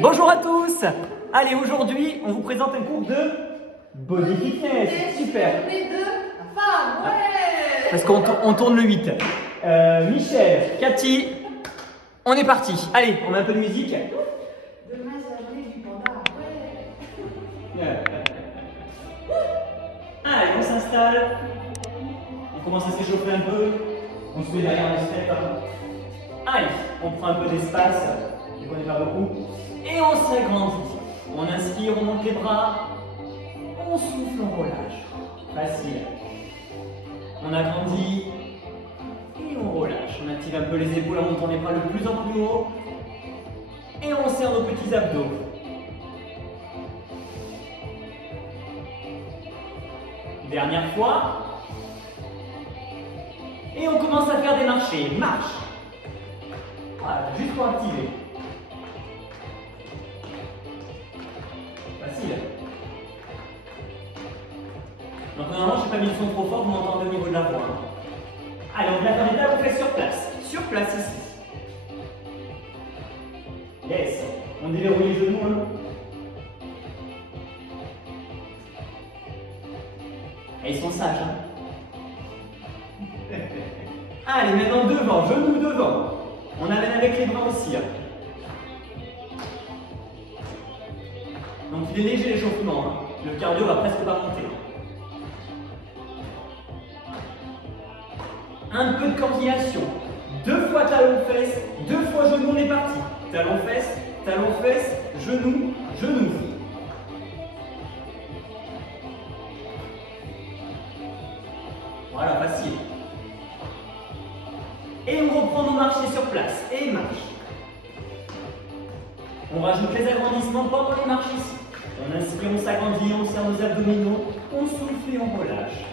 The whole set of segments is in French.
Bonjour à tous. Allez, aujourd'hui, on vous présente un cours de Body Fitness. Super. Les deux femmes, ouais. Parce qu'on tourne le 8. Michel, Cathy, on est parti. Allez, on met un peu de musique. Demain, c'est la journée du panda, ouais. Allez, on s'installe. On commence à s'échauffer un peu. On se met derrière le step. Allez, on prend un peu d'espace. Je ne connais pas beaucoup. Et on s'agrandit. On inspire, on monte les bras. On souffle, on relâche. Facile. On agrandit. Et on relâche. On active un peu les épaules en montant les bras le plus en plus haut. Et on serre nos petits abdos. Dernière fois. Et on commence à faire des marchés. Marche. Voilà, juste pour activer. Facile. Donc normalement, je n'ai pas mis le son trop fort, vous m'entendez au niveau de la voix. Allez, on vient faire des tables, on fait sur place. Sur place ici. Yes. On déverrouille les genoux. Hein. Et ils sont sages. Hein. Allez, maintenant devant, genoux devant. On amène avec les bras aussi. Hein. Donc il est léger l'échauffement. Hein. Le cardio va presque pas monter. Un peu de coordination. 2 fois talon-fesse, 2 fois genou, on est parti. Talon-fesse, genou, genou. Voilà, facile. Et on reprend nos marchés sur place. Et marche. On rajoute les agrandissements pendant les marches ici. On inspire, on s'agrandit, on serre nos abdominaux, on souffle et on relâche.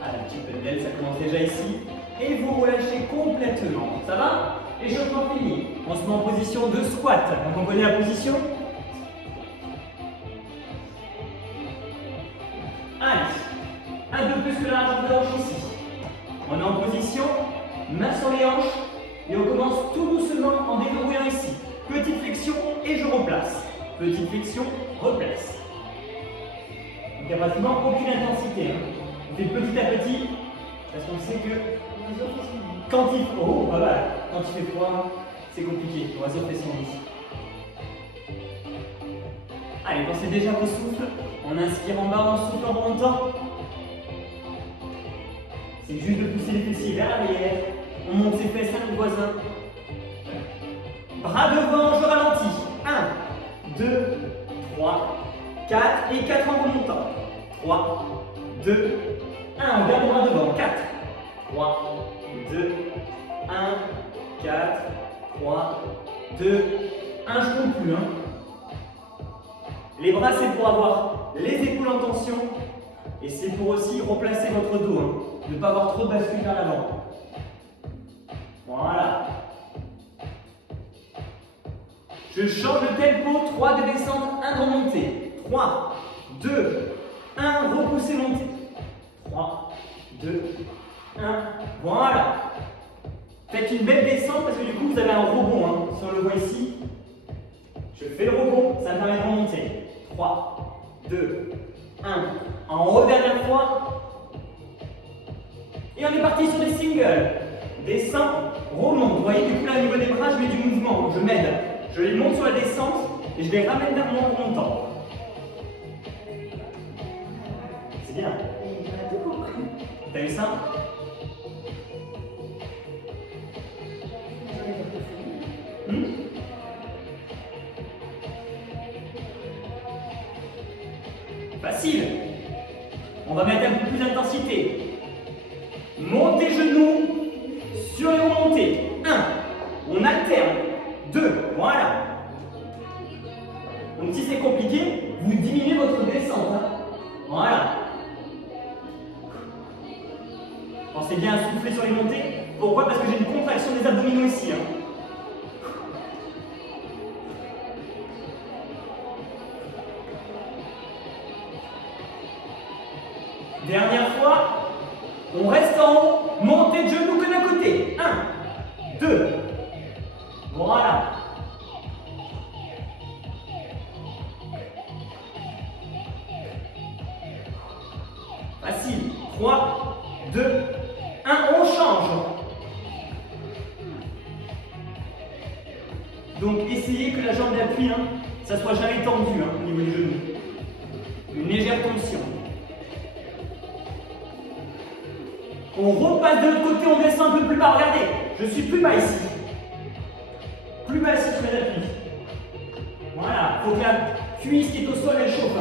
Ah, la petite belle, ça commence déjà ici. Et vous relâchez complètement. Ça va? Échauffement fini. On se met en position de squat. Donc on connaît la position? Allez. Un peu plus que la largeur de hanche ici. On est en position, main sur les hanches. Et on commence tout doucement en déverrouillant ici. Petite flexion et je replace. Petite flexion, replace. Donc il n'y a pratiquement aucune intensité. Hein. On fait petit à petit parce qu'on sait que quand il faut, oh, pas mal. Quand il fait froid, c'est compliqué. On va se faire son lit. Allez, pensez déjà au souffle. On inspire en bas, on souffle en remontant. C'est juste de pousser les fessiers vers l'arrière. On monte ses fesses à nos voisins. Bras devant, je ralentis. 1, 2, 3, 4 et 4 en remontant. 3, 2, 1. On garde les bras devant. 4, 3, 2, 1, 4, 3, 2, 1. Je compte plus. Hein. Les bras, c'est pour avoir les épaules en tension et c'est pour aussi replacer votre dos. Hein. Ne pas avoir trop de bascule vers l'avant. Voilà. Je change de tempo, 3 de descente, 1 de remontée. 3, 2, 1, repoussez, montez. 3, 2, 1, voilà. Faites une belle descente parce que du coup vous avez un rebond. Hein. Si on le voit ici, je fais le rebond, ça me permet de remonter. 3, 2, 1. En haut, dernière fois. Et on est parti sur des singles. Descend, remonte. Vous voyez, du coup, là, au niveau des bras, je mets du mouvement. Je m'aide. Je les monte sur la descente et je les ramène vers moi en remontant. C'est bien. T'as vu ça? Facile. On va mettre un peu plus d'intensité. Montez genoux sur les remontées. 1. On alterne. 2. Voilà. Donc si c'est compliqué, vous diminuez votre descente. Hein. Voilà. Pensez bien à souffler sur les montées. Pourquoi? Parce que j'ai une contraction des abdominaux ici. Hein. Dernière fois, on reste en haut, montez de genoux que d'un côté. 1, 2, Donc essayez que la jambe d'appui, ça soit jamais tendu au niveau du genou. Une légère tension. On repasse de l'autre côté, on descend un peu plus bas. Regardez, je suis plus bas ici. Plus bas ici sur les appuis. Voilà, il faut que la cuisse qui est au sol, elle chauffe.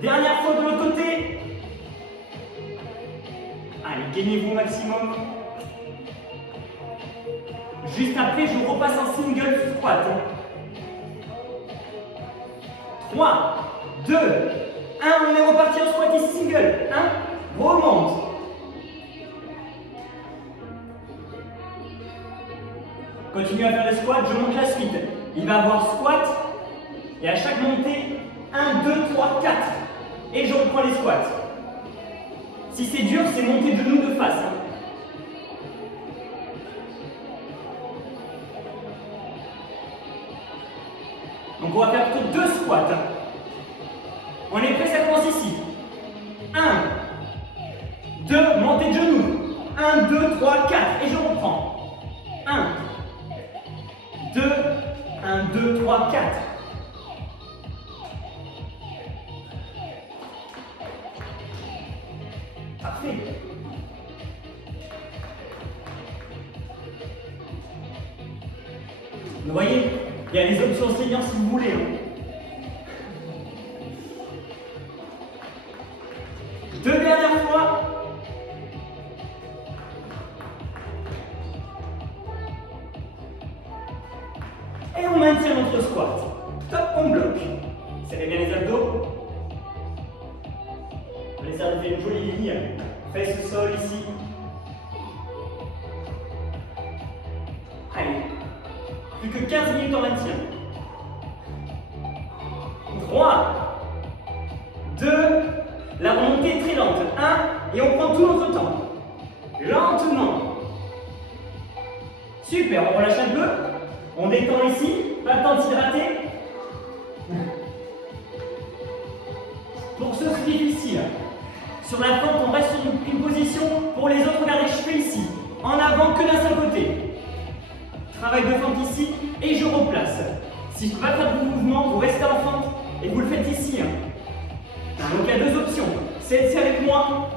Dernière fois de l'autre côté. Allez, gagnez-vous au maximum. Juste après, je repasse en single squat. 3, 2, 1, on est reparti en squat ici, single. 1, remonte. Continue à faire le squat, je monte la suite. Il va avoir squat, et à chaque montée, 1, 2, 3, 4. Et je reprends les squats. Si c'est dur, c'est monter de genoux de face. Donc on va faire plutôt 2 squats. On est prêt, ça commence ici. 1, 2, montée de genoux. 1, 2, 3, 4. Et je reprends. 1, 2, 1, 2, 3, 4. Parfait. Vous voyez, il y a les options seniors si vous voulez. Deux dernières fois. Et on maintient notre squat. Top, on bloque. Serrez bien les abdos. On les a fait une jolie ligne. Fesse au sol ici. Allez. Plus que 15 minutes en maintien. 3, 2, la remontée est très lente. 1, et on prend tout notre temps. Lentement. Super, on relâche un peu. On détend ici. Pas le temps de s'hydrater. Pour ceux qui sont difficiles, sur la pente, on reste sur une position. Pour les autres, regardez, je fais ici. En avant que d'un seul côté. Travail de fente ici et je replace. Si je ne peux pas faire de mouvement, vous restez en fente et vous le faites ici. Donc il y a deux options. Celle-ci avec moi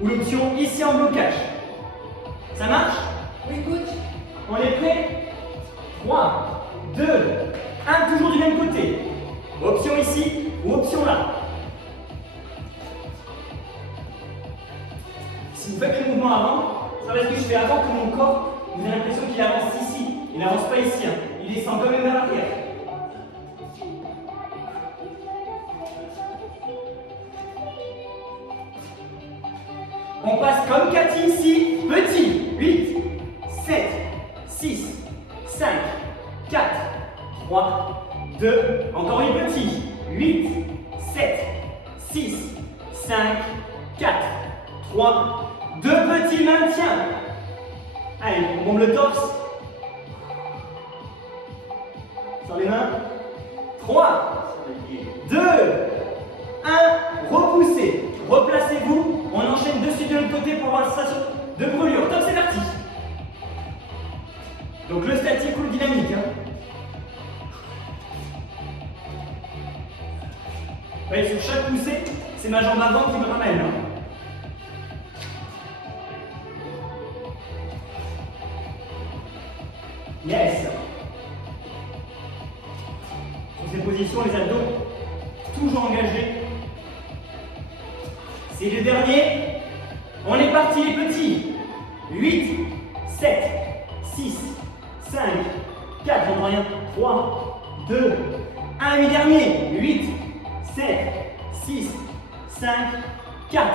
ou l'option ici en blocage. Ça marche? Oui, coach. On est prêt? 3, 2, 1, toujours du même côté. Option ici ou option là. Si vous faites le mouvement avant, ça va être ce que je fais avant que mon corps. Vous avez l'impression qu'il avance ici, il n'avance pas ici, il descend quand même vers l'arrière. On passe comme Cathy ici, petit, 8, 7, 6, 5, 4, 3, 2, encore une petite, 8, 7, 6, 5, 4, 3, 2 petits maintiens. Allez, on bombe le torse. Sur les mains. 3, 2, 1, repoussez. Replacez-vous. On enchaîne dessus de l'autre côté pour avoir la sensation de brûlure. Top, c'est parti. Donc le statique ou le dynamique. Vous voyez, sur chaque poussée, c'est ma jambe avant qui me ramène. Yes. Sur ces positions, les abdos toujours engagés. C'est le dernier. On est parti les petits. 8, 7, 6, 5, 4, on rien. 3, 2, 1, et dernier. 8, 7, 6, 5, 4,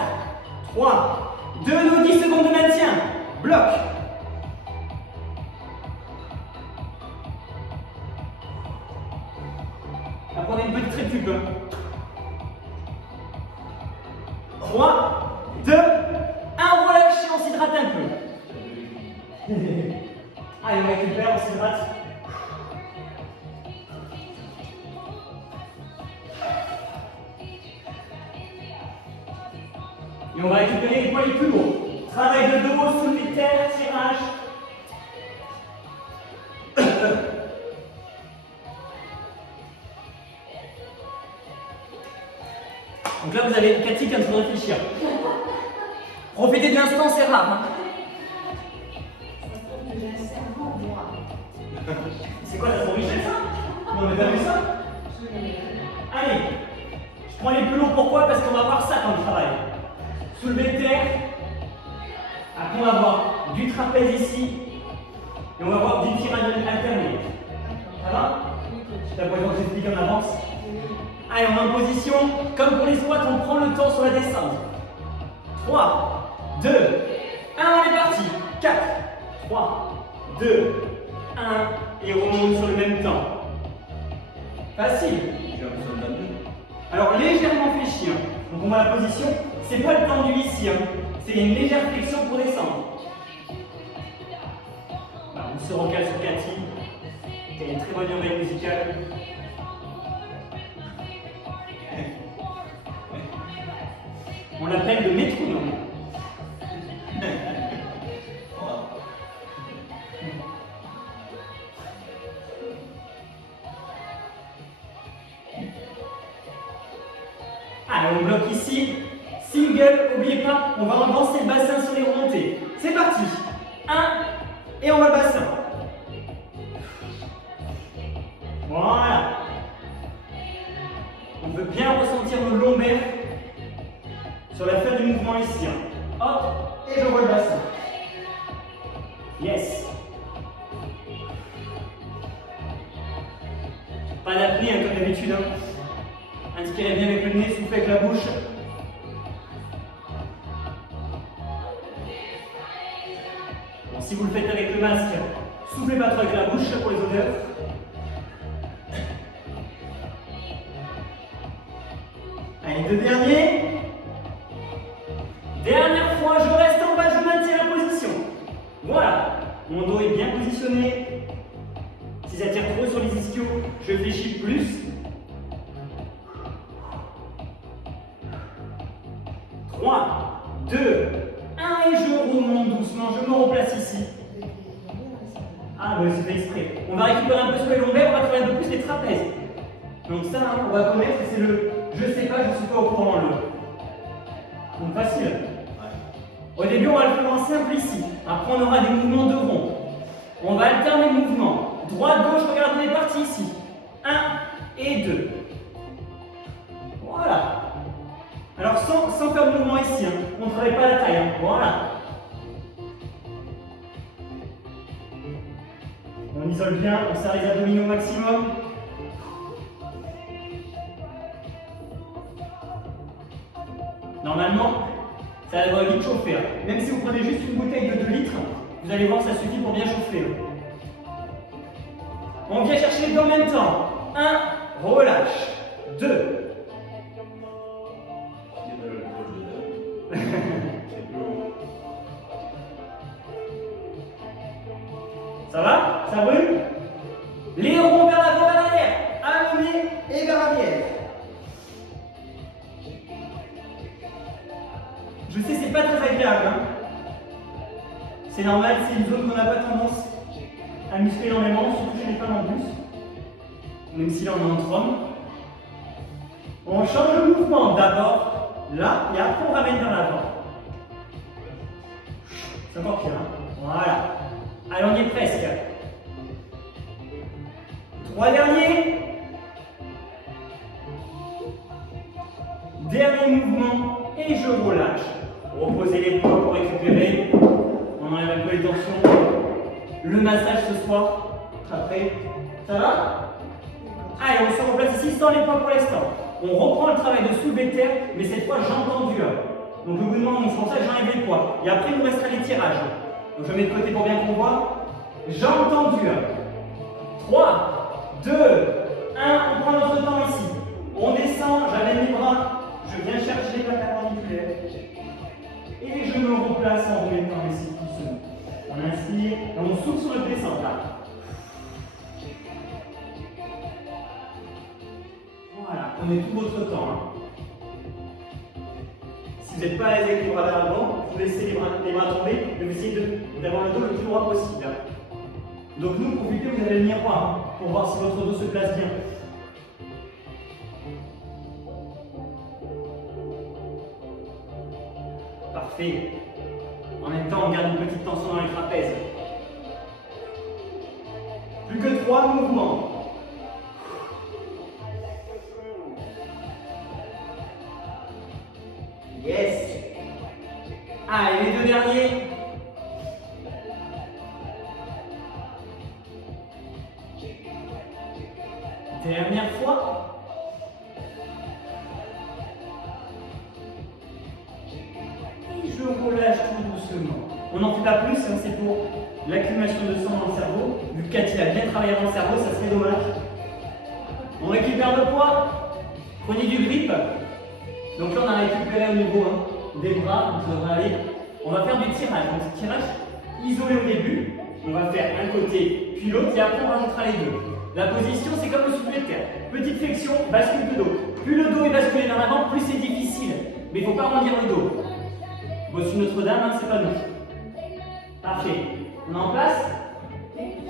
3, 2, nos 10 secondes de maintien. Bloc. Prenez une petite récup. 3, 2, 1, on relâche et on s'hydrate un peu. Allez, on récupère, on s'hydrate. Et on va récupérer les poids les plus lourds. Travail de dos, soulevé de terre, tirage. Donc là, vous avez Cathy qui est en train de réfléchir. Profitez de l'instant, c'est rare. Hein. J'ai un cerveau, moi. C'est quoi, ça se Michel, ça? Non, mais t'as vu ça? Allez, je prends les plus lourds, pourquoi? Parce qu'on va voir ça comme travail. Soulevé de terre. Après, on va voir du trapèze ici. Et on va voir du tirage alterné. Ça va? C'est la première fois que j'explique en avance. Allez, on est en position. Comme pour les squats, on prend le temps sur la descente. 3, 2, 1, on est parti. 4, 3, 2, 1, et on remonte sur le même temps. Facile. Alors, légèrement fléchi. Hein. Donc, on voit la position. C'est pas le tendu ici. Hein. C'est une légère flexion pour descendre. Voilà, on se recale sur Cathy, qui a une très bonne oreille musicale. On l'appelle le métronome. Allez, on bloque ici. Single, n'oubliez pas, on va avancer le bassin sur les remontées. C'est parti. 1, et on va le bassin. Voilà. On peut bien ressentir nos lombaires sur la fin du mouvement ici. Hein. Hop, et je vois le bassin. Yes. Pas d'apnée hein, comme d'habitude. Hein. Inspirez bien avec le nez, soufflez avec la bouche. Bon, si vous le faites avec le masque, soufflez pas trop avec la bouche pour les odeurs. Allez, deux derniers. Dernière fois, je reste en bas, je maintiens la position. Voilà, mon dos est bien positionné. Si ça tire trop sur les ischios, je fléchis plus. 3, 2, 1 et je remonte doucement, je me replace ici. Ah, mais c'est fait exprès. On va récupérer un peu sur les lombaires, on va travailler un peu plus les trapèzes. Donc ça, hein, on va connaître, c'est le je sais pas, je suis pas au courant le. Donc facile. Au début, on va le faire en simple ici. Après, on aura des mouvements de rond. On va alterner le mouvement. Droite, gauche, regardez les parties ici. 1 et 2. Voilà. Alors, sans faire de mouvement ici. Hein. On ne travaille pas la taille. Hein. Voilà. On isole bien, on serre les abdominaux au maximum. Normalement, ça devrait vite chauffer. Hein. Même si vous prenez juste une bouteille de 2 litres, vous allez voir, ça suffit pour bien chauffer. Hein. On vient chercher les deux en même temps. 1, relâche. 2. Ça va? Ça brûle? Les ronds vers l'avant, vers l'arrière. Amenez et vers l'arrière. Je sais, c'est pas très agréable. Hein. C'est normal, c'est une zone qu'on n'a pas tendance à muscler énormément, surtout chez les femmes en plus. Même si là on est entre hommes. On change le mouvement d'abord là et après on ramène vers l'avant. C'est encore pire. Hein. Voilà. Allez, on y est presque. 3 derniers. Dernier mouvement et je relâche. Reposez les poids pour récupérer. On enlève un peu les tensions. Le massage ce soir. Après, ça va? Allez, on se replace ici sans les poids pour l'instant. On reprend le travail de soulevé de terre, mais cette fois j'entends dur. Donc je vous demande, c'est pour ça que j'enlève les poids. Et après, il nous restera les tirages. Donc je mets de côté pour bien qu'on voit. J'entends dur. 3, 2, 1, on prend notre temps ici. On descend, j'amène les bras, je viens chercher la perpendiculaire. Et je me replace en remettant les cycles doucement. On inspire et on souffle sur le descente là. Voilà, prenez tout votre temps. Hein. Si Si vous n'êtes pas à l'aise avec les bras vers l'avant, vous laissez les bras tomber, mais vous essayez d'avoir le dos le plus droit possible. Donc nous, profitez, vous avez le miroir pour voir si votre dos se place bien. Parfait. En même temps, on garde une petite tension dans les trapèzes. Plus que 3 mouvements. Yes. Allez, les 2 derniers. Dernière fois. Et je relâche tout doucement. On n'en fait pas plus, hein, c'est pour l'accumulation de sang dans le cerveau. Vu que Cathy a bien travaillé dans le cerveau, ça serait dommage. On récupère le poids. Prenez du grip. Donc là, on a récupéré au niveau des bras, donc ça devrait aller. On va faire du tirage. Donc tirage isolé au début. On va faire un côté puis l'autre et après on rajoutera les deux. La position, c'est comme le soulevé de terre. Petite flexion, bascule de dos. Plus le dos est basculé vers l'avant, plus c'est difficile. Mais il ne faut pas rendir le dos. Bossu Notre-Dame, hein, c'est pas nous. Parfait. On est en place.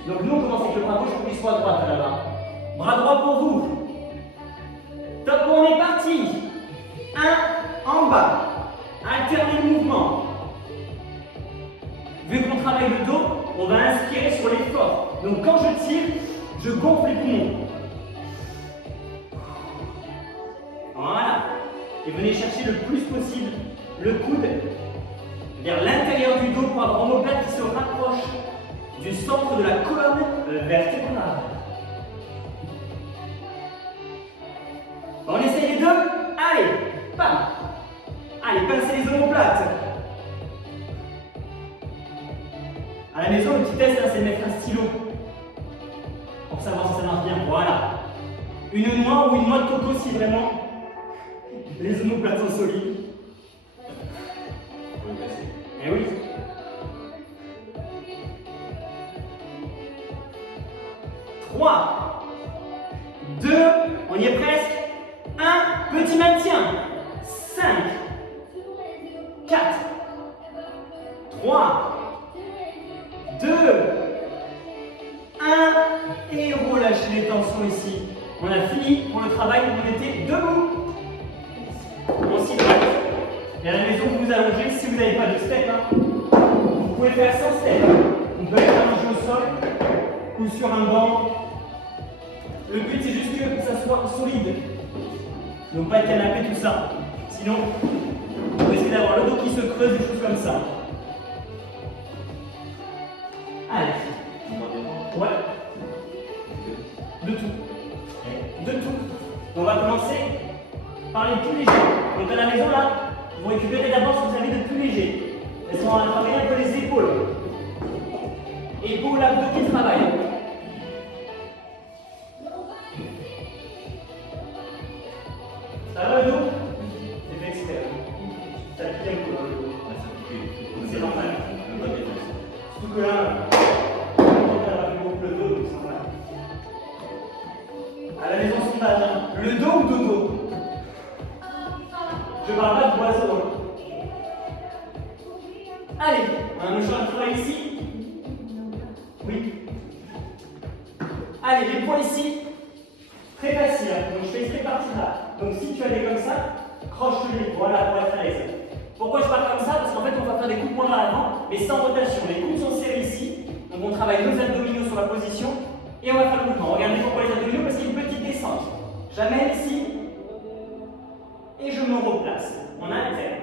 Donc nous, on commence avec le bras gauche pour qu'il soit à droite là-bas. Bras droit pour vous. Top, on est parti. 1 en bas. Alternez le mouvement. Vu qu'on travaille le dos, on va inspirer sur l'effort. Donc quand je tire, je gonfle les poumons. Voilà. Et venez chercher le plus possible le coude vers l'intérieur du dos pour avoir un omoplate qui se rapproche du centre de la colonne vertébrale. On essaye les deux. Allez, bam. Allez, pincez les omoplates. À la maison, le petit test, c'est de mettre un stylo pour savoir si ça marche bien. Voilà. Une noix ou une noix de coco si vraiment les omoplates sont solides. Eh oui. Trois, 2, on y est presque. 1, petit maintien. 5, 4, 3, 2, 1 et relâchez les tensions ici. On a fini pour le travail, vous mettez debout. On s'hydrate. Et à la maison, vous vous allongez. Si vous n'avez pas de step, vous pouvez faire sans step. On peut être allongé au sol ou sur un banc. Le but, c'est juste que ça soit solide. Donc pas de canapé, tout ça. Sinon, vous risquez d'avoir le dos qui se creuse, des choses comme ça. Allez. Ouais. De tout. De tout. On va commencer par les plus légers. Donc à la maison, là, vous récupérez d'abord ce que vous avez de plus léger. Et on va travailler un peu les épaules. Épaules, abdos qui travaillent. Ça va le dos? C'est fait exprès. Ça pique un peu dans le dos. C'est normal. Surtout que là, on va faire beaucoup le dos, donc c'est normal. À la maison, sondage, hein. Le dos ou dodo? Je parle pas de boisson. Allez, on a nos champs de travail ici. Oui. Allez, les poids ici. Très facile. Donc je fais exprès partir là. Donc si tu allais comme ça, croche-les. Voilà, pour être à l'aise. Pourquoi je pars comme ça? Parce qu'en fait, on va faire des coups de poing vers l'avant, mais sans rotation. Les coudes sont serrés ici. Donc on travaille nos abdominaux sur la position. Et on va faire le mouvement. Regardez pourquoi les abdominaux? Parce qu'il y a une petite descente. J'amène ici. Et je me replace. On alterne.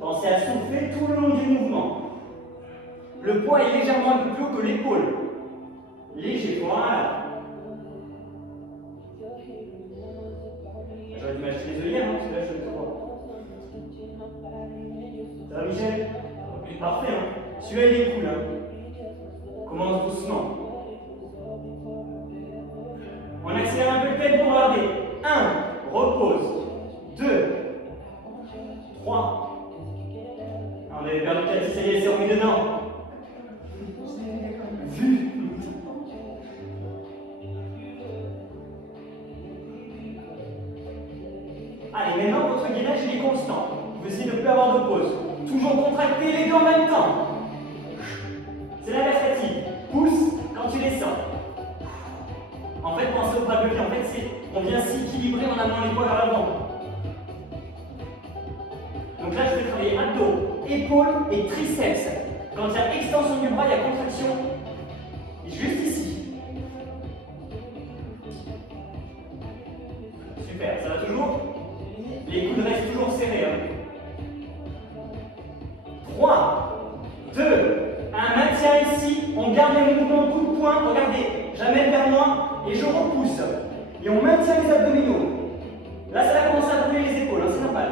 Pensez à souffler tout le long du mouvement. Le poids est légèrement un peu plus haut que l'épaule. Léger, voilà. J'aurais dû m'acheter les œillères, parce que là je le vois. Ça va, Michel? Parfait, hein. Celui-là il est cool, hein. Commence doucement. On accélère un peu le tempo, regardez. 1, repose. 2, 3. On avait perdu 4, ça y est, c'est remis dedans. Vu. Allez, maintenant votre gainage il est constant. Vous essayez de plus avoir de pause. Toujours contracter les deux en même temps. C'est la versatilité. Pousse quand tu descends. En fait, pensez au bras de pied. En fait, c'est on vient s'équilibrer en amenant les poids vers l'avant. Donc là, je vais travailler abdos, épaules et triceps. Quand il y a extension du bras, il y a contraction juste ici. Super, ça va toujours? Les coudes restent toujours serrés. 3, 2, 1, maintien ici. On garde les mouvements coup de poing. Regardez, j'amène vers moi et je repousse. Et on maintient les abdominaux. Là, ça va commencer à brûler les épaules, c'est normal.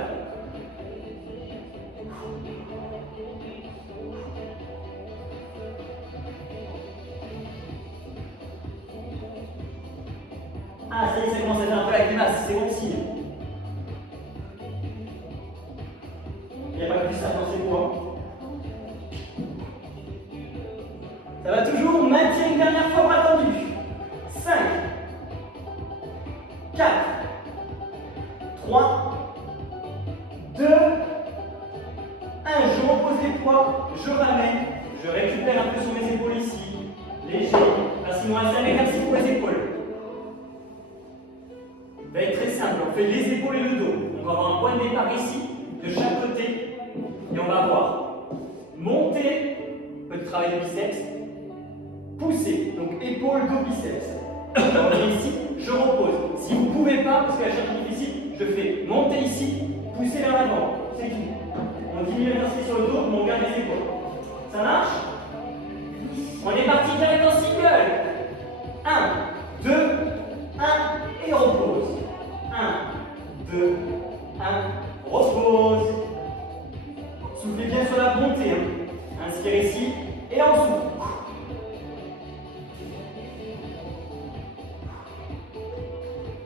Ah, ça y est, ça commence à faire un peu la grimace, c'est bon signe. Il n'y a pas plus ça dans ces poids. Ça va toujours, maintien une dernière fois, bras tendu. 5, 4, 3, 2, 1. Je repose les poids, je ramène, je récupère un peu sur mes épaules ici. Léger. Là, sinon, c'est un exercice pour les épaules. Ça va être très simple, on fait les épaules et le dos. On va avoir un point de départ ici, de chaque côté, et on va avoir monter, petit travail de biceps, pousser, donc épaules, dos, biceps. On vient ici, je repose. Si vous ne pouvez pas, parce que la charge est difficile, je fais monter ici, pousser vers l'avant, c'est tout. On diminue l'intensité sur le dos, mais on garde les épaules. Ça marche? On est parti direct en single. 1, 2, 1, et repose. 1, 2, 1, repose. Soufflez bien sur la montée. Inspire ici, et là on souffle.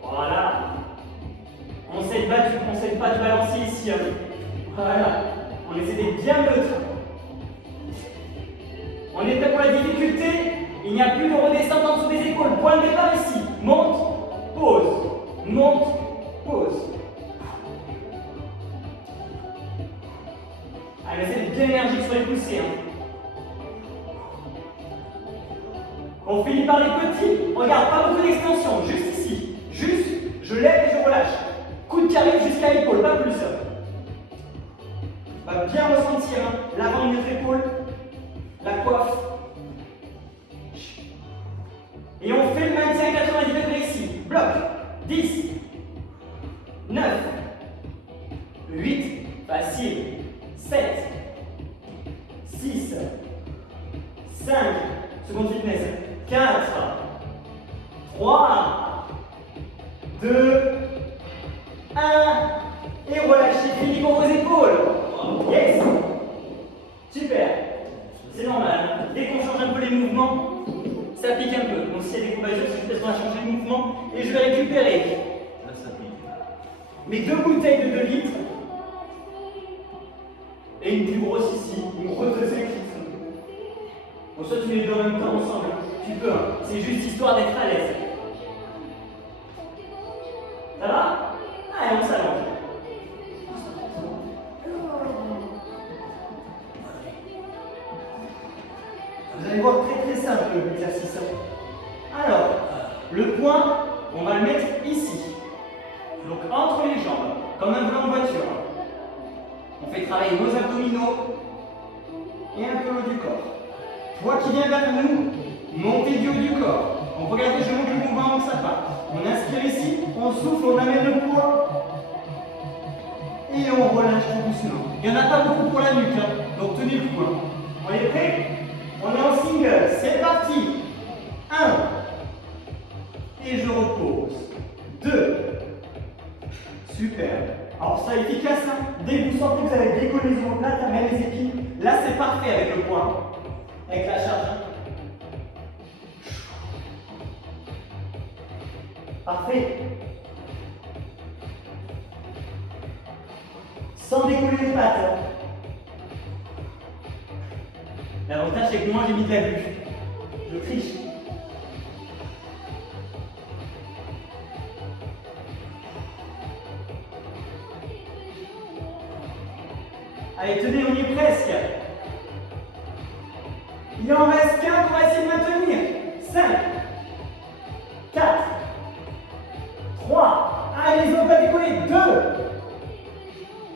Voilà. On s'aide pas de balancer ici. Voilà. On essaie d'être bien neutre. On est prêt pour la difficulté. Il n'y a plus de redescente en dessous des épaules. Point de départ ici. Monte, pause. Monte, pause. Allez, essaie d'être bien énergique sur les poussées. On finit par les petits. Regarde, pas beaucoup d'extension. Juste ici. Juste, je lève et je relâche. Coude qui arrive jusqu'à l'épaule, pas plus. On va bien ressentir l'avant de notre épaule, la coiffe. Et on fait le maintien à 90 degrés ici. Bloc. 10, 9, 8, facile. 7, 6, 5, seconde fitness. 4, 3, 2, 1, et relâchez, fini pour vos épaules. Yes. Super. C'est normal. Dès qu'on change un peu les mouvements, ça pique un peu. Donc s'il y a des courbatures, c'est juste parce qu'on a changé le mouvement et je vais récupérer. Là, ça pique. Mes 2 bouteilles de 2 litres et une plus grosse ici, une grosse de 5 litres. Bon, soit tu mets les deux en même temps ensemble. Tu peux, c'est juste histoire d'être à l'aise. Ça va? Allez, on s'allonge. Vous allez voir très simple l'exercice. Alors, le point, on va le mettre ici. Donc entre les jambes, comme un volant de voiture. On fait travailler nos abdominaux et un peu le haut du corps. Poids qui vient vers nous, montée du haut du corps. Donc regardez, je monte le mouvement avant que ça parte. On inspire ici, on souffle, on amène le poids et on relâche tout doucement. Il n'y en a pas beaucoup pour la nuque, donc tenez le point. On est prêt? On est en single, c'est parti. 1, et je repose. 2, super. Alors ça efficace, dès que vous sentez que vous avez décollé les omoplates, même les épines, là c'est parfait avec le point, avec la charge. Parfait. Sans décoller les pattes. L'avantage c'est que moi j'ai mis de la vue. Je triche. Allez, tenez, on y est presque. Il en reste qu'un qu'on va essayer de maintenir. 5, 4, 3, allez, les autres à décoller. 2,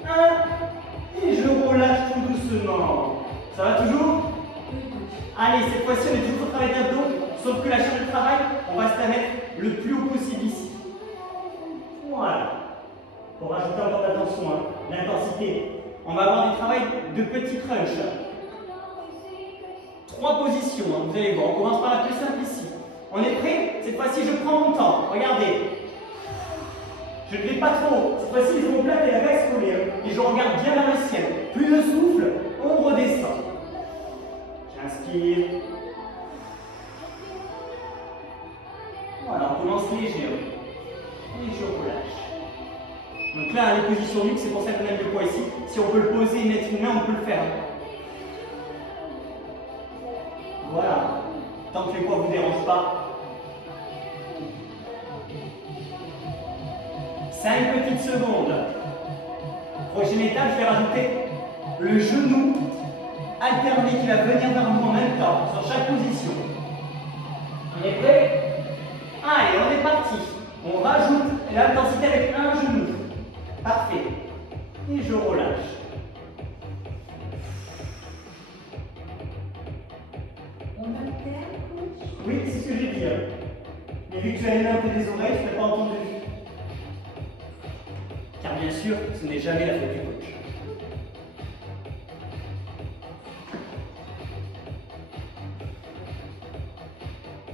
1, et je relâche tout doucement. Ça va toujours? Allez, cette fois-ci, on est toujours au travail d'abdos, sauf que la charge de travail, on va se la mettre le plus haut possible ici. Voilà. Pour rajouter encore d'attention, hein, l'intensité. On va avoir du travail de petit crunch. 3 positions, hein, vous allez voir. On commence par la plus simple ici. On est prêt? Cette fois-ci, je prends mon temps. Regardez. Je ne vais pas trop haut. Cette fois-ci, je replate et reste collé. Et je regarde bien vers le ciel. Plus de souffle, on redescend. J'inspire. Voilà, on commence léger. Et je relâche. Donc là, les positions nuques, c'est pour ça qu'on aime le poids ici. Si on peut le poser et mettre une main, on peut le faire. Voilà. Tant que les poids ne vous dérangent pas. 5 petites secondes. Prochaine étape, je vais rajouter le genou alterné qui va venir vers nous en même temps, sur chaque position. On est prêt? Allez, on est parti. On rajoute l'intensité avec un genou. Parfait. Et je relâche. On alterne, coach? Oui, c'est ce que j'ai dit. Mais vu que tu as les mains un peu des oreilles, je ne l'ai pas entendu. Car bien sûr, ce n'est jamais la faute du coach.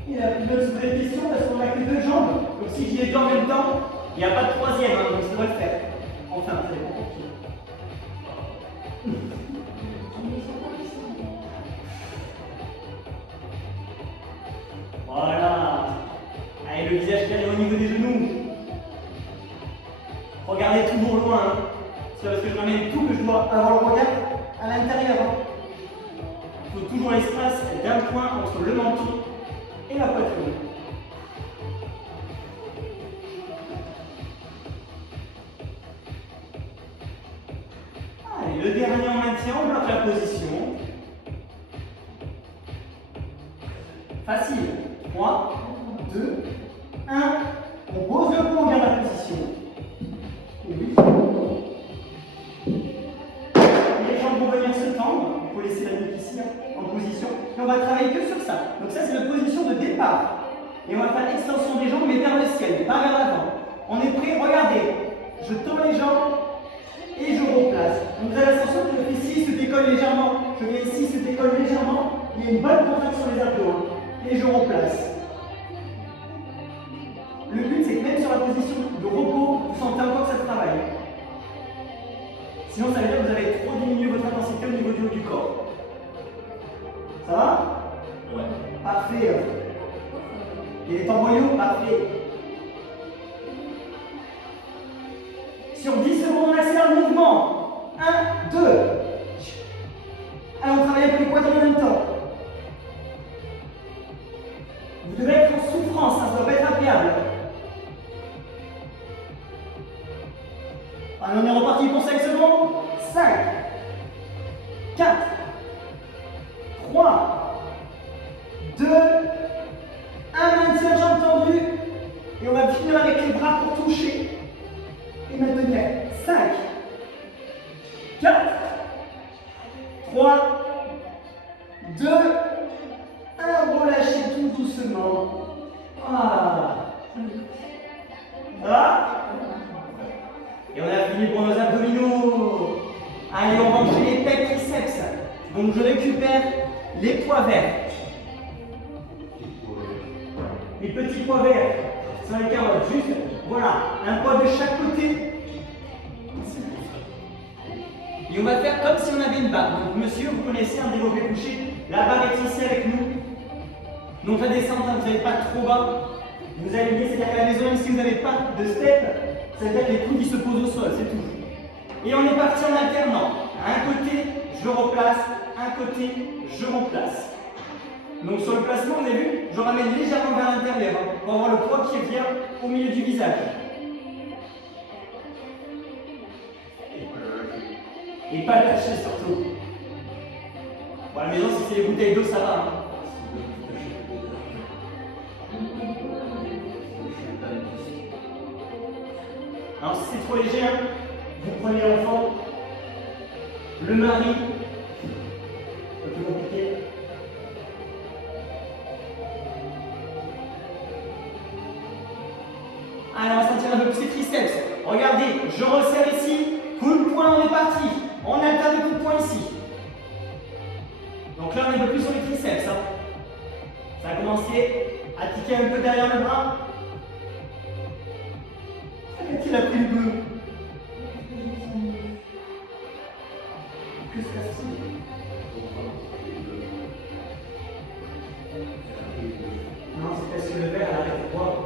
Et la plus bonne soulever de question parce qu'on n'a que 2 jambes. Donc si j'y ai 2 en même temps, il n'y a pas de troisième, hein, donc ça devrait le faire. Enfin, c'est bon. Voilà. Allez, le visage calé au niveau des genoux. Regardez toujours loin. Hein. C'est parce que je ramène tout que je dois avoir le regard à l'intérieur. Il faut toujours l'espace d'un point entre le menton et la poitrine. Allez, le dernier en maintien, on bloque la position. Facile. 3, 2, 1. On pose le poids, on garde la position. Oui. Les jambes vont venir se tendre. Il faut laisser la nuque ici, hein, en position. Et on va travailler que sur ça. Donc ça, c'est notre position de départ. Et on va faire l'extension des jambes, mais vers le ciel, pas vers l'avant. On est prêt? Regardez. Je tends les jambes et je replace. Donc vous avez la sensation que je fais ici, se décolle légèrement. Je viens ici, se décolle légèrement. Il y a une bonne contraction des abdos. Hein. Et je replace. Le but, c'est que même sur la position de repos, vous sentez encore que ça travaille. Sinon, ça veut dire que vous avez trop diminué votre intensité au niveau du haut du corps. Ça va? Ouais. Parfait. Il est en moyeu? Parfait. Sur 10 secondes, on accélère le mouvement. 1, 2. Allez, on travaille avec les poitrines en même temps. Vous devez être en souffrance, ça ne doit pas être agréable. Allez, on est reparti pour 5 secondes. 5, 4, 3, 2, 1, maintien, jambes tendues. Et on va finir avec les bras pour toucher. Et maintenir. 5, 4, 3, 2, 1. Relâchez tout doucement. Voilà. Ça va? Et on a fini pour nos abdominaux. Allez, on va enchaîner les pecs, triceps. Donc je récupère les poids verts. Les petits poids verts sur lesquels on va juste, voilà, un poids de chaque côté. Et on va faire comme si on avait une barre. Donc monsieur, vous connaissez un développé couché. La barre est ici avec nous. Donc la descente, vous n'allez pas trop bas. Vous alignez, c'est-à-dire qu'à la maison, même si vous n'avez pas de step, c'est-à-dire que les coudes ils se posent au sol, c'est tout. Et on est parti en alternant. Un côté, je replace. Un côté, je replace. Donc sur le placement, vous avez vu, je ramène légèrement vers l'intérieur hein, pour avoir le poids qui vient au milieu du visage. Et pas lâcher surtout. Bon, à la maison, si c'est les bouteilles d'eau, ça va. Hein. Alors, si c'est trop léger, hein, vous prenez l'enfant, le mari, un peu compliqué. Alors, on va sentir un peu plus les triceps. Regardez, je resserre ici, coup de poing, on est parti. On alterne le coup de poing ici. Donc là, on est un peu plus sur les triceps. Hein. Ça va commencer à tiquer un peu derrière le bras. Qui a pris le bleu? Que se passe-t-il? Non, c'est parce que le verre arrête de boire.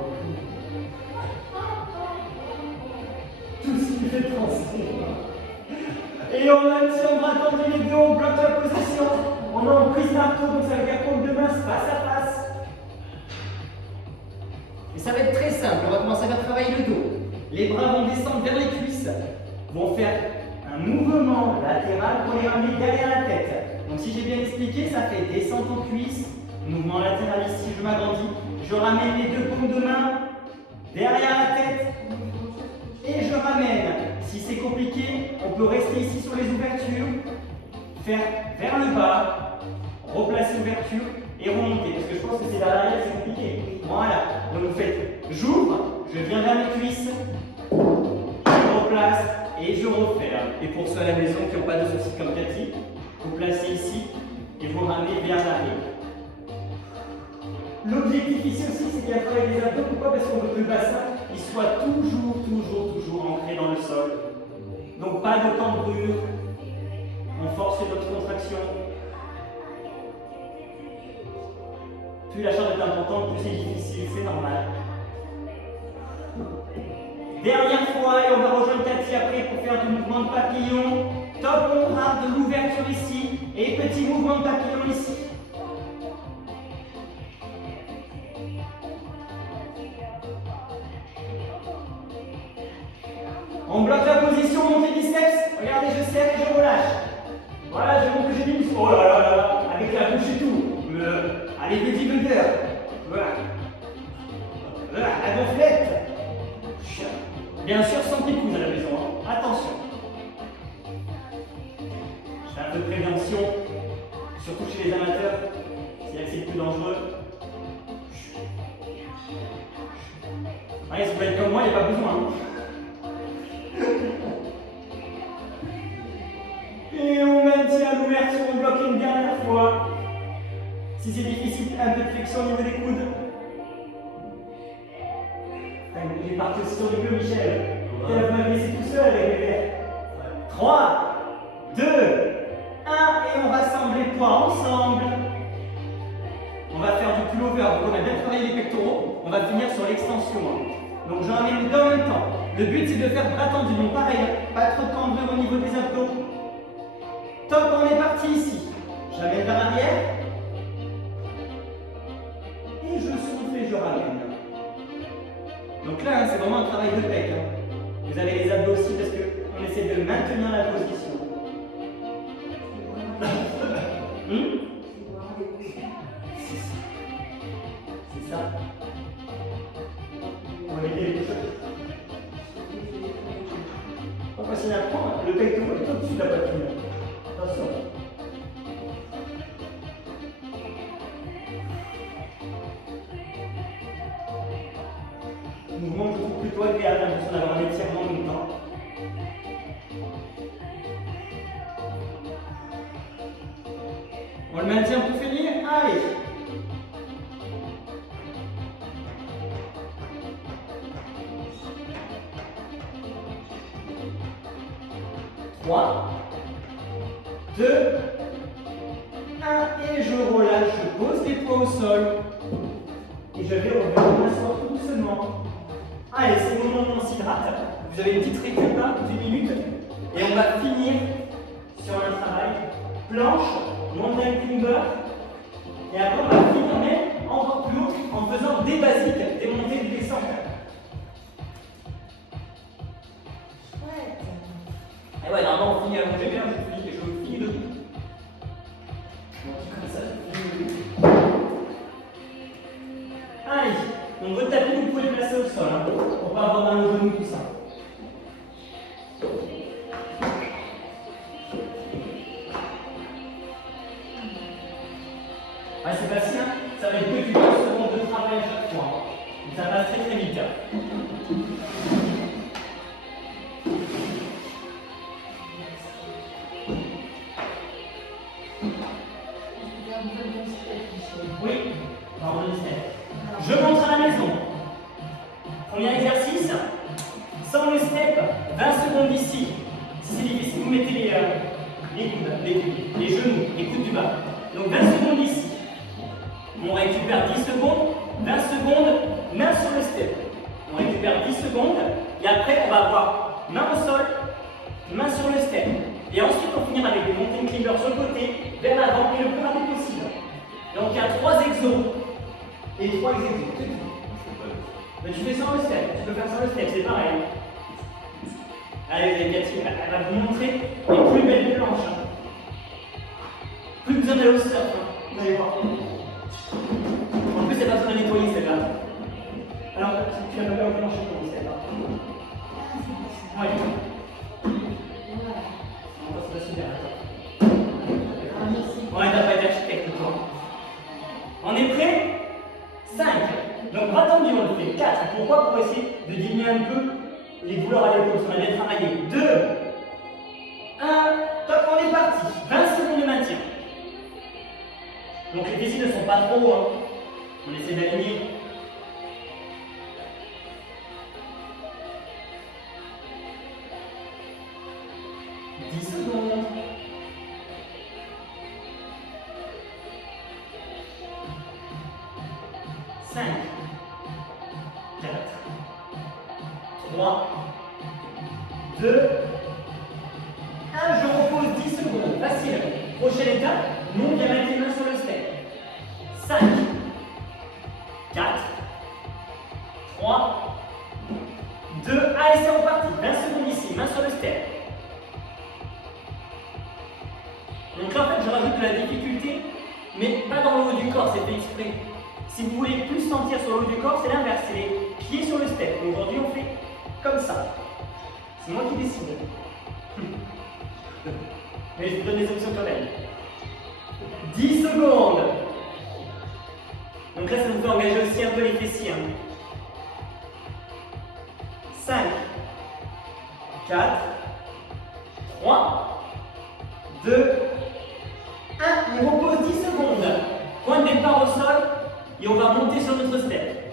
Tout ce qui fait transpirer. Et on maintient le bras tendu les deux, on bloque la position. On est en prise marteau, donc ça veut dire qu'on deux mains face à face. Et ça va être très simple, on va commencer à faire travailler le dos. Les bras vont descendre vers les cuisses, vont faire un mouvement latéral pour les ramener derrière la tête. Donc si j'ai bien expliqué, ça fait descente aux cuisses, mouvement latéral ici, je m'agrandis, je ramène les deux paumes de main derrière la tête et je ramène. Si c'est compliqué, on peut rester ici sur les ouvertures, faire vers le bas, replacer l'ouverture et remonter. Parce que je pense que c'est vers l'arrière, c'est compliqué. Voilà. Donc vous faites, j'ouvre, je viens vers les cuisses, je replace et je refais. Et pour ceux à la maison qui n'ont pas de soucis comme Cathy, vous placez ici et vous ramenez vers l'arrière. L'objectif ici aussi, c'est qu'il y a un travail des abdos. Pourquoi? Parce qu'on veut que le bassin il soit toujours ancré dans le sol. Donc pas de cambrure. On force notre contraction. Plus la charge est importante, plus c'est difficile, c'est normal. Dernière fois, et on va rejoindre Cathy après pour faire du mouvement de papillon. Top, on rate de l'ouverture ici et petit mouvement de papillon ici. On bloque la position, on monte les biceps. Regardez, je serre et je relâche. Voilà, je monte que j'ai mis. Oh là là là, avec la bouche et tout. Allez, petit builder. Voilà. Voilà, la gonflette. Bien sûr, sans picouse à la maison. Hein. Attention. Je fais un peu de prévention, surtout chez les amateurs. C'est là que c'est le plus dangereux. Allez, si vous voulez être comme moi, il n'y a pas besoin. Hein. Et on maintient l'ouverture, on bloque une dernière fois. Si c'est difficile, un peu de flexion au niveau des coudes. Il est parti aussi sur du bleu, Michel. Tu vas me laisser tout seul avec les verres. 3, 2, 1, et on rassemble les poids ensemble. On va faire du pullover, donc on a bien travaillé les pectoraux. On va finir sur l'extension. Donc je ramène les deux en même temps. Le but c'est de faire bras tendus, donc pareil, pas trop de cambrure au niveau des abdos. Top, on est parti ici. J'amène vers l'arrière. Et je souffle et je ramène. Donc là, c'est vraiment un travail de pec. Vous avez les abdos aussi parce qu'on essaie de maintenir la position. C'est ça. On va aider les couches. On va passer un point. Le pectoral est au-dessus de la poitrine. Attention. Mouvement que je trouve plutôt agréable, l'impression d'avoir un étirement en même temps. On le maintient pour finir. Allez. Trois, 2, 1, et je relâche, je pose les poids au sol. Et je vais revenir m'asseoir tout doucement. Allez, c'est le moment où on s'hydrate. Vous avez une petite récup d'une minute. Et on va finir sur un travail planche, mountain climber. Et après, on va finir même encore plus haut en faisant des basiques, des montées et des descentes. Et ouais, normalement, on finit allongé bien. Ah, c'est facile, hein. Ça va être que du 15 secondes de travail à chaque fois. Hein. Donc ça passe très très vite. Hein. Oui, pardon, je montre à la maison. Premier exercice, sans le step, 20 secondes ici. Si c'est difficile, vous mettez les coudes, les genoux, les coudes du bas. Donc 20 secondes ici. On récupère 10 secondes, 20 secondes, main sur le step. On récupère 10 secondes, et après on va avoir main au sol, main sur le step. Et ensuite on finira avec des montées de climber sur le côté, vers l'avant et le plus rapide possible. Donc il y a 3 exos et 3 exécutifs. Mais tu fais sans le step, tu peux faire sans le step, c'est pareil. Allez, vous avez Cathy, elle va vous montrer les plus belles planches. Hein. Plus besoin d'aller au surf, hein. Vous allez voir. En plus, elle va besoin de nettoyer celle-là. Alors, tu n'as pas bien plancher pour le step. Oui. C'est pas super. Ouais, t'as pas été architecte, toi. On est prêt? 5. Donc, pas tendu, on le fait. 4. Pourquoi? Pour essayer de diminuer un peu les douleurs à l'épaule. On a bien travaillé. 2. 1. Top, on est parti. 20 secondes de maintien. Donc, les décis ne sont pas trop hauts. Hein. On essaie d'aligner. Secondes. 5, 4, 3, 2, 1. Je repose 10 secondes. Facile. Prochaine étape, monte bien mettre les mains sur le step. 5, 4, 3, 2, allez, c'est reparti. 20 secondes ici, main sur le step. Donc là, en fait, je rajoute de la difficulté, mais pas dans le haut du corps, c'est fait exprès. Si vous voulez plus sentir sur le haut du corps, c'est l'inverse, c'est les pieds sur le step. Aujourd'hui, on fait comme ça. C'est moi qui décide. Mais je vous donne des options quand même. 10 secondes. Donc là, ça vous fait engager aussi un peu les fessiers. 5, 4, 3, 2, 1, on repose 10 secondes. Point de départ au sol et on va monter sur notre step.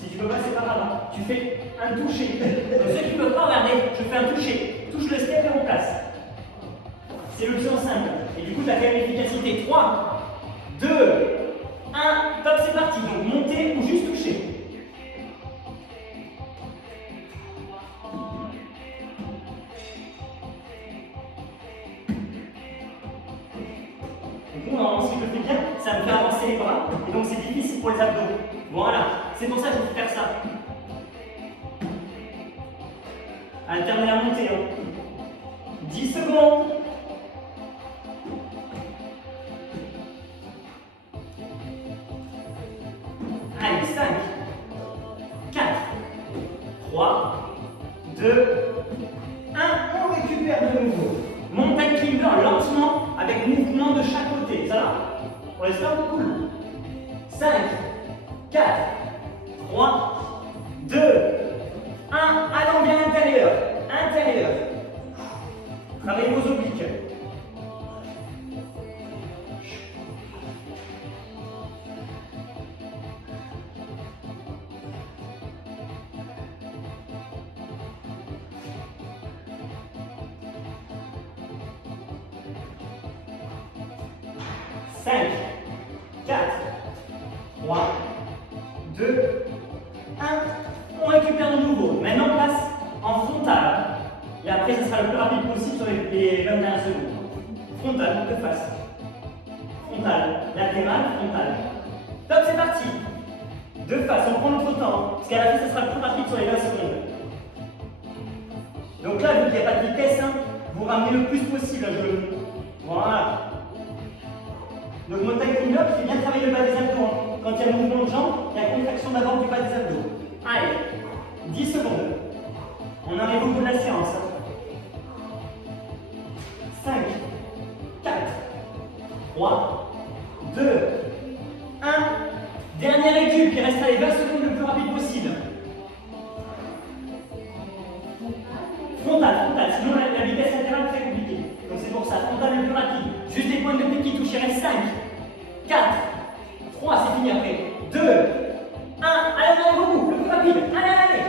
Si tu peux pas, c'est pas grave. Hein. Tu fais un toucher. Donc ceux qui ne peuvent pas, regardez, je fais un toucher. Touche le step et on place. C'est l'option simple. Et du coup, tu as quand même l'efficacité. 3, 2, 1, top, c'est parti. Donc monter ou juste toucher. Normalement, si je le fais bien, ça me fait avancer les bras, et donc c'est difficile pour les abdos. Voilà, c'est pour ça que je vais faire ça. Alterner la montée. Hein. 10 secondes. Allez, 5, 4, 3, 2, 1. On récupère de nouveau. Montagne climber lentement avec mouvement de chaque côté. Ça va? Pour l'instant, cool. 5, 4, 3, 2, 1. Allons bien intérieur. Intérieur. Travaillez vos obliques. Cinq, 4, 3, 2, 1. On récupère de nouveau. Maintenant, on passe en frontal. Et après, ce sera le plus rapide possible sur les 20 dernières secondes. Frontal, de face. Frontal, latéral, frontal. Top, c'est parti. De face, on prend notre temps. Parce qu'à la fin, ce sera le plus rapide sur les 20 secondes. Donc là, vu qu'il n'y a pas de vitesse, hein, vous ramenez le plus possible à genou. Voilà. Donc montagne climber qui fait bien travailler le bas des abdos. Hein. Quand il y a le mouvement de jambe, il y a contraction d'avant du bas des abdos. Allez, 10 secondes. On arrive au bout de la séance. 5, 4, 3, 2, 1. Dernière récup, il restera les 20 secondes le plus rapide possible. Frontal, sinon la vitesse latérale est très compliquée. Donc c'est pour ça, frontal le plus rapide. Juste des pointes de pied qui touchent, il reste 5, 4, 3, c'est fini après. 2, 1, allez, on reboucle, le plus rapide. Allez.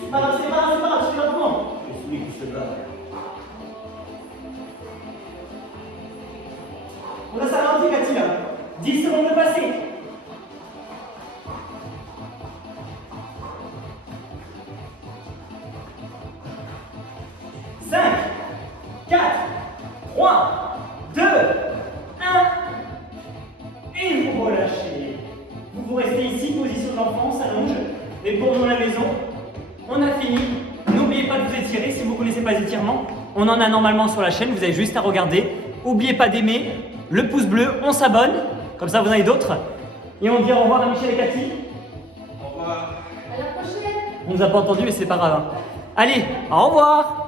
C'est pas grave, tu vas prendre. C'est celui qui se bat. On a ça ralenti, Cathy, là. 10 secondes de passer. 5, 4, 3, 2, 1. Et vous relâchez. Vous restez ici, position de l'enfant, on s'allonge. Et pour nous à la maison, on a fini. N'oubliez pas de vous étirer si vous ne connaissez pas les étirements. On en a normalement sur la chaîne, vous avez juste à regarder. N'oubliez pas d'aimer, le pouce bleu, on s'abonne. Comme ça, vous en avez d'autres. Et on dit au revoir à Michel et Cathy. Au revoir. À la prochaine. On ne nous a pas entendu, mais c'est pas grave. Allez, au revoir.